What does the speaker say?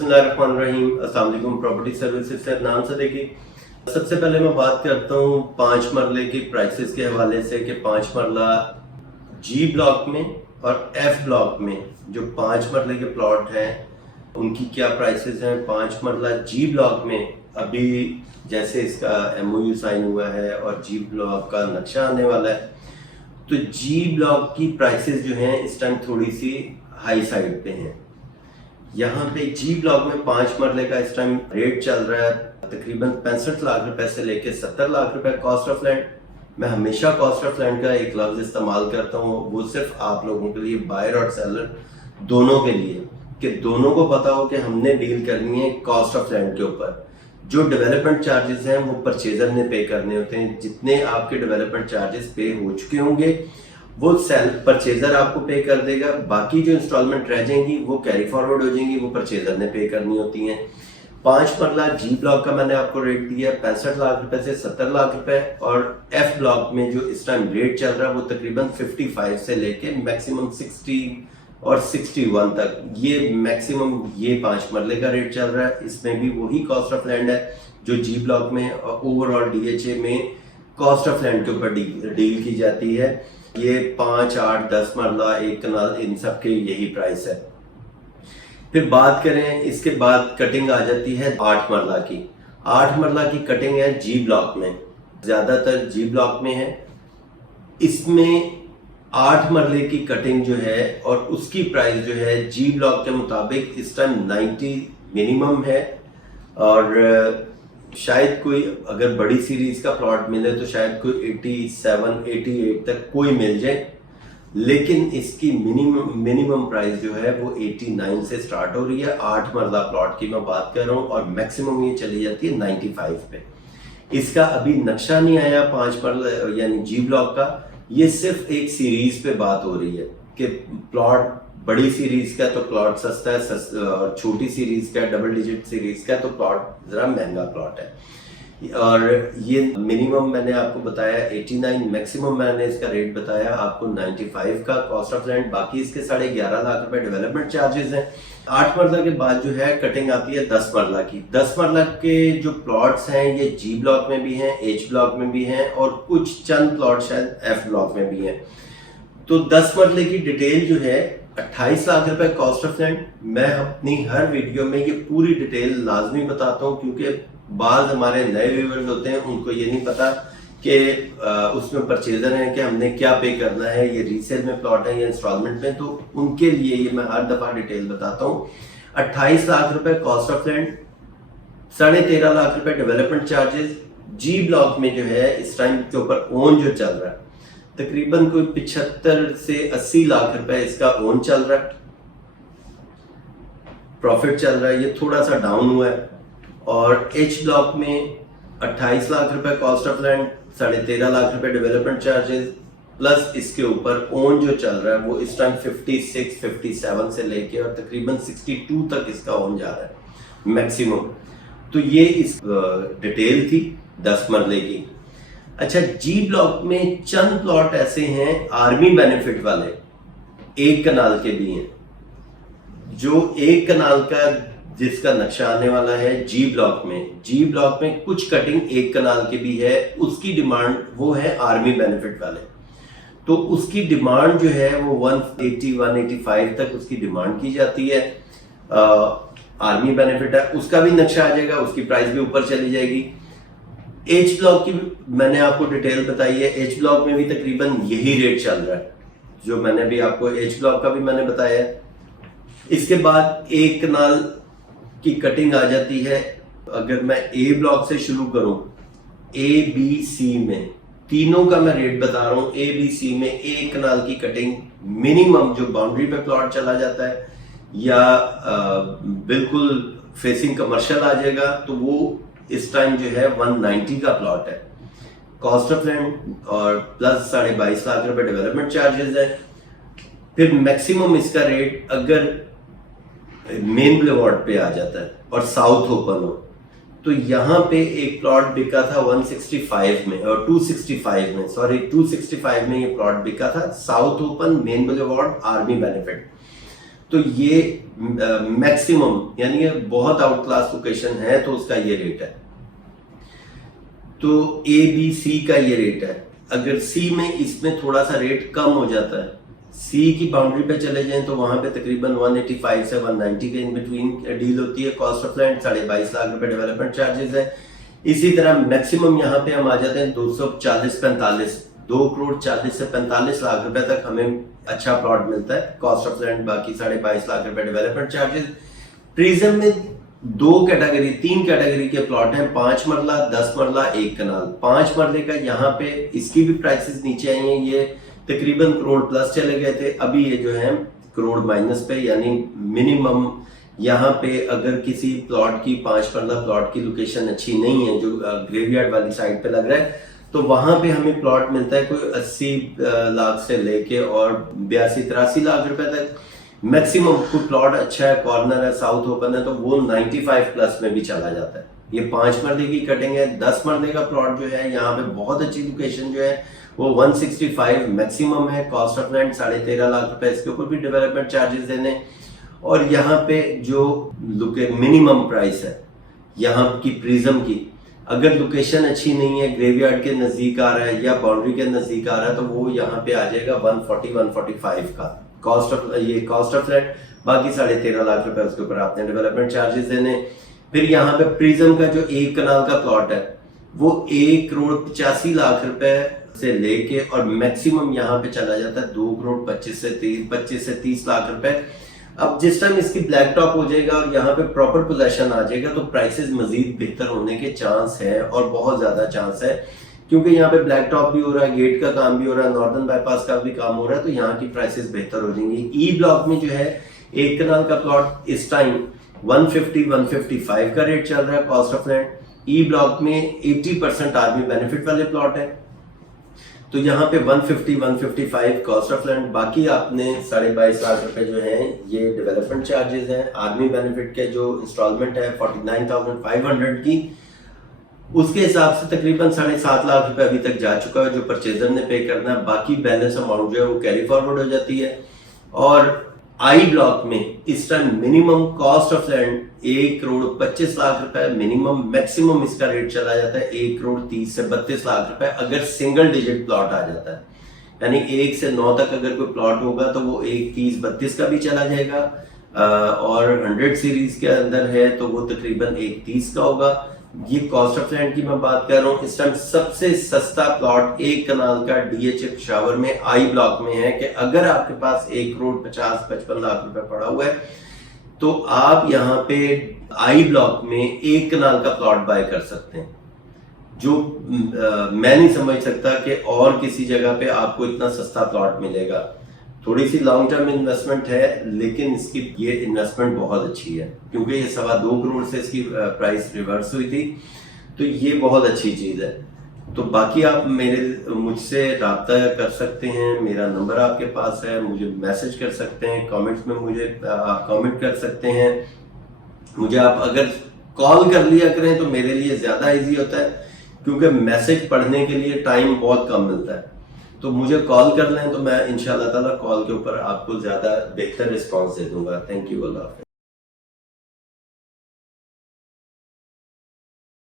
बिस्मिल्लाहिर्रहमानिर्रहीम। अस्सलाम वालेकुम। प्रॉपर्टी सर्विसेज से नाम से देखिए, सबसे पहले मैं बात करता हूँ 5 मरले की प्राइसेस के हवाले से कि 5 मरला जी ब्लॉक में और एफ ब्लॉक में जो 5 मरले के प्लॉट हैं उनकी क्या प्राइसेस हैं। 5 मरला जी ब्लॉक में अभी जैसे इसका MOU साइन हुआ है और जी ब्लॉक का नक्शा आने वाला है, तो जी ब्लॉक की प्राइसेस जो हैं इस टाइम थोड़ी सी हाई साइड पे हैं। यहाँ पे जी ब्लॉक में 5 मरले का इस टाइम रेट चल रहा है तकरीबन 65 लाख रुपए से लेके 70 लाख रुपए कॉस्ट ऑफ लैंड। मैं हमेशा कॉस्ट ऑफ लैंड का एक लफ्ज इस्तेमाल करता हूँ, वो सिर्फ आप लोगों के लिए, बायर और सेलर दोनों के लिए, कि दोनों को पता हो कि हमने डील करनी है कॉस्ट ऑफ लैंड के ऊपर। जो डेवलपमेंट चार्जेस हैं वो परचेजर ने पे करने होते हैं। जितने आपके डेवलपमेंट चार्जेस पे हो चुके होंगे वो परचेजर आपको पे कर देगा, बाकी जो इंस्टॉलमेंट रह जाएंगी वो कैरी फॉरवर्ड हो जाएंगी, वो परचेजर ने पे करनी होती हैं। 5 मरला जी ब्लॉक का मैंने आपको रेट दिया 65 लाख रुपए से 70 लाख रुपए, और एफ ब्लॉक में जो इस टाइम रेट चल रहा है वो तकरीबन 55 से लेके मैक्सिमम 60 और 61 तक, ये मैक्सिमम ये 5 मरले का रेट चल रहा है। इसमें भी वही कॉस्ट ऑफ लैंड है जो जी ब्लॉक में ओवरऑल DHA में कॉस्ट ऑफ लैंड के ऊपर डील की जाती है। ये 5, 8, 10 मरला, 1 कनाल, इन सब के यही प्राइस है। फिर बात करें इसके बाद कटिंग आ जाती है 8 मरला की। 8 मरला की कटिंग है जी ब्लॉक में, ज्यादातर जी ब्लॉक में है। इसमें 8 मरले की कटिंग जो है और उसकी प्राइस जो है जी ब्लॉक के मुताबिक इस टाइम 90 मिनिमम है, और शायद कोई अगर बड़ी सीरीज का प्लॉट मिले तो शायद कोई 87, 88 तक कोई मिल जाए, लेकिन इसकी मिनिमम प्राइस जो है वो 89 से स्टार्ट हो रही है। 8 मरला प्लॉट की मैं बात कर रहा हूँ, और मैक्सिमम ये चली जाती है 95 पे। इसका अभी नक्शा नहीं आया 5 मरला यानी जी ब्लॉक का, ये सिर्फ एक सीरीज पे बात हो रही है कि प्लॉट बड़ी सीरीज का तो प्लॉट सस्ता है, और छोटी सीरीज का, डबल डिजिट सीरीज का तो प्लॉट जरा महंगा प्लॉट है। और ये मिनिमम मैंने आपको बताया 89, मैक्सिमम मैंने इसका रेट बताया आपको 95 का कॉस्ट ऑफ लैंड, बाकी इसके 11.5 लाख रुपए डेवलपमेंट चार्जेस हैं। 8 मरला के बाद जो है कटिंग आती है 10 मरला की। 10 मरला के जो प्लॉट्स हैं ये जी ब्लॉक में भी हैं, H ब्लॉक में भी हैं, और कुछ चंद प्लॉट शायद F ब्लॉक में भी हैं। तो 10 मरले की डिटेल जो है 28 लाख रुपए कॉस्ट ऑफ लैंड। मैं अपनी हर वीडियो में ये पूरी डिटेल लाजमी बताता हूँ, क्योंकि बाज हमारे नए व्यूअर्स होते हैं, उनको ये नहीं पता कि उसमें परचेजर है कि हमने क्या पे करना है, ये रीसेल में प्लॉट है या इंस्टॉलमेंट में, तो उनके लिए ये मैं हर दफा डिटेल बताता हूँ। 28 लाख रुपए कॉस्ट ऑफ लैंड, 13.5 लाख रुपए डेवलपमेंट चार्जेस। जी ब्लॉक में जो है इस टाइम के ऊपर ओन जो चल रहा है तकरीबन कोई 75 से 80 लाख रुपए इसका ओन चल रहा है, प्रॉफिट चल रहा है, ये थोड़ा सा डाउन हुआ है। और H ब्लॉक में 28 लाख रुपए कॉस्ट ऑफ लैंड, 13.5 लाख रुपए डेवलपमेंट चार्जेस, प्लस इसके ऊपर ओन जो चल रहा है वो इस टाइम 56, 57 से लेके और तकरीबन 62 तक इसका ओन जा रहा है मैक्सिमम। तो ये इस डिटेल थी 10 मरले की। अच्छा, जी ब्लॉक में चंद प्लॉट ऐसे हैं आर्मी बेनिफिट वाले, 1 कनाल के भी हैं, जो 1 कनाल का जिसका नक्शा आने वाला है जी ब्लॉक में। जी ब्लॉक में कुछ कटिंग 1 कनाल की भी है, उसकी डिमांड वो है आर्मी बेनिफिट वाले, तो उसकी डिमांड जो है वो 180, 185 तक उसकी डिमांड की जाती है। आर्मी बेनिफिट है, उसका भी नक्शा आ जाएगा, उसकी प्राइस भी ऊपर चली जाएगी। H ब्लॉक की मैंने आपको डिटेल बताई है, H ब्लॉक में भी तकरीबन यही रेट चल रहा है जो मैंने भी आपको H ब्लॉक का भी मैंने बताया है। इसके बाद 1 कनाल की कटिंग आ जाती है। अगर मैं A ब्लॉक से शुरू करूं, A, B, C में तीनों का मैं रेट बता रहा हूं। A, B, C में 1 कनाल की कटिंग मिनिमम जो बाउंड्री पे प्लॉट चला जाता है या बिल्कुल फेसिंग कमर्शियल आ जाएगा, तो वो इस टाइम जो है 190 का प्लॉट है कॉस्ट ऑफ लैंड, और प्लस 22.5 लाख रुपए डेवलपमेंट चार्जेस है। फिर मैक्सिमम इसका रेट अगर मेन बुलेवार्ड पे आ जाता है और साउथ ओपन हो, तो यहाँ पे एक प्लॉट बिका था 165 में और 265 में, सॉरी 265 में ये प्लॉट बिका था, south open, main boulevard, army benefit. तो ये मैक्सिमम यानी ये बहुत आउट क्लास लोकेशन है तो उसका ये रेट है। तो ए बी सी का ये रेट है। अगर सी में इसमें थोड़ा सा रेट कम हो जाता है, सी की बाउंड्री पे चले जाएं तो वहां पे तकरीबन 185 से 190 के इन बिटवीन डील होती है। कॉस्ट ऑफ लैंड 22.5 लाख रुपए डेवलपमेंट चार्जेस है। इसी तरह मैक्सिमम यहाँ पे हम आ जाते हैं 240-45, 2 करोड़ 40 से 45 लाख रुपए तक हमें अच्छा प्लॉट मिलता है। कॉस्ट ऑफ लैंड बाकी 22.5 लाख रुपए डेवलपमेंट चार्जेस। प्रिज्म में 3 कैटेगरी के प्लॉट हैं, 5 मरला, 10 मरला, 1 कनाल। 5 मरले का यहाँ पे इसकी भी प्राइसेस नीचे आई हैं, ये तकरीबन करोड़ प्लस चले गए थे, अभी ये जो है करोड़ माइनस पे, यानी मिनिमम यहाँ पे अगर किसी प्लॉट की 5 मरला प्लॉट की लोकेशन अच्छी नहीं है, जो ग्रेवयार्ड वाली साइड पे लग रहा है, तो वहां पे हमें प्लॉट मिलता है कोई 80 लाख से लेके और 82-83 लाख रुपए तक। मैक्सिमम कोई प्लॉट अच्छा है, कॉर्नर है, साउथ ओपन है, तो वो 95 प्लस में भी चला जाता है। ये 5 मरले की कटिंग है। 10 मरले का प्लॉट जो है यहाँ पे बहुत अच्छी लोकेशन जो है वो 165 मैक्सिमम है। कॉस्ट ऑफ लैंड 13.5 लाख रुपए, इसके ऊपर भी डेवलपमेंट चार्जेस देने। और यहाँ पे जो मिनिमम प्राइस है यहाँ की प्रिज्म की, अगर लोकेशन अच्छी नहीं है, ग्रेवयार्ड के नजदीक आ रहा है या बाउंड्री के नजदीक आ रहा है, तो वो यहाँ पे आ जाएगा 140-145 का कॉस्ट ऑफ लैंड। बाकी 13.5 लाख रुपए उसके ऊपर आपने डेवलपमेंट चार्जेस देने। फिर यहाँ पे प्रिज्म का जो 1 कनाल का प्लॉट है वो 1 करोड़ 85 लाख रुपए से लेके और मैक्सिमम यहाँ पे चला जाता है 2 करोड़ 25 से 30 लाख रुपए। अब जिस टाइम इसकी ब्लैक टॉप हो जाएगा और यहाँ पे प्रॉपर पोजेशन आ जाएगा तो प्राइसेस मजीद बेहतर होने के चांस है, और बहुत ज्यादा चांस है, क्योंकि यहाँ पे ब्लैक टॉप भी हो रहा है, गेट का काम भी हो रहा है, नॉर्दर्न बाईपास का भी काम हो रहा है, तो यहाँ की प्राइसेस बेहतर हो जाएंगी। ई ब्लॉक में जो है 1 कनाल का प्लॉट इस टाइम 150-155 का रेट चल रहा है cost of land. E block में 80% आर्मी बेनिफिट वाले प्लॉट है, तो यहाँ पे 150-155 कॉस्ट ऑफ लैंड। बाकी आपने 22.5 लाख रुपए जो है ये डेवलपमेंट चार्जेस हैं। आर्मी बेनिफिट के जो इंस्टॉलमेंट है 49,500 की, उसके हिसाब से तकरीबन 7.5 लाख रुपए अभी तक जा चुका है जो परचेजर ने पे करना है। बाकी बैलेंस अमाउंट जो है वो कैरी फॉरवर्ड हो जाती है। और आई ब्लॉक में इस time minimum cost of land 1 crore 25 lakh रुपए मिनिमम, मैक्सिमम इसका रेट चला जाता है 1 करोड़ 30 से 32 लाख रुपए अगर सिंगल डिजिट प्लॉट आ जाता है। यानी 1 से 9 तक अगर कोई प्लॉट होगा तो वो 1.30-32 का भी चला जाएगा, और 100 सीरीज के अंदर है तो वो तकरीबन 1.30 का होगा। ये कॉस्ट ऑफ लैंड की मैं बात कर रहा हूँ। इस टाइम सबसे सस्ता प्लॉट 1 कनाल का DHA पेशावर में आई ब्लॉक में है कि अगर आपके पास 1 करोड़ 50-55 लाख रुपए पड़ा हुआ है तो आप यहाँ पे आई ब्लॉक में 1 कनाल का प्लॉट बाय कर सकते हैं, जो मैं नहीं समझ सकता कि और किसी जगह पे आपको इतना सस्ता प्लॉट मिलेगा। थोड़ी सी लॉन्ग टर्म इन्वेस्टमेंट है, लेकिन इसकी ये इन्वेस्टमेंट बहुत अच्छी है, क्योंकि ये 2.25 करोड़ से इसकी प्राइस रिवर्स हुई थी, तो ये बहुत अच्छी चीज है। तो बाकी आप मुझसे राब्ता कर सकते हैं, मेरा नंबर आपके पास है, मुझे मैसेज कर सकते हैं, कमेंट्स में मुझे आप कमेंट कर सकते हैं। मुझे आप अगर कॉल कर लिया करें तो मेरे लिए ज्यादा इजी होता है, क्योंकि मैसेज पढ़ने के लिए टाइम बहुत कम मिलता है। तो मुझे कॉल कर लें तो मैं इंशाल्लाह ताला कॉल के ऊपर आपको ज्यादा बेहतर रिस्पॉन्स दे दूंगा। थैंक यू, अल्लाह हाफ़िज़।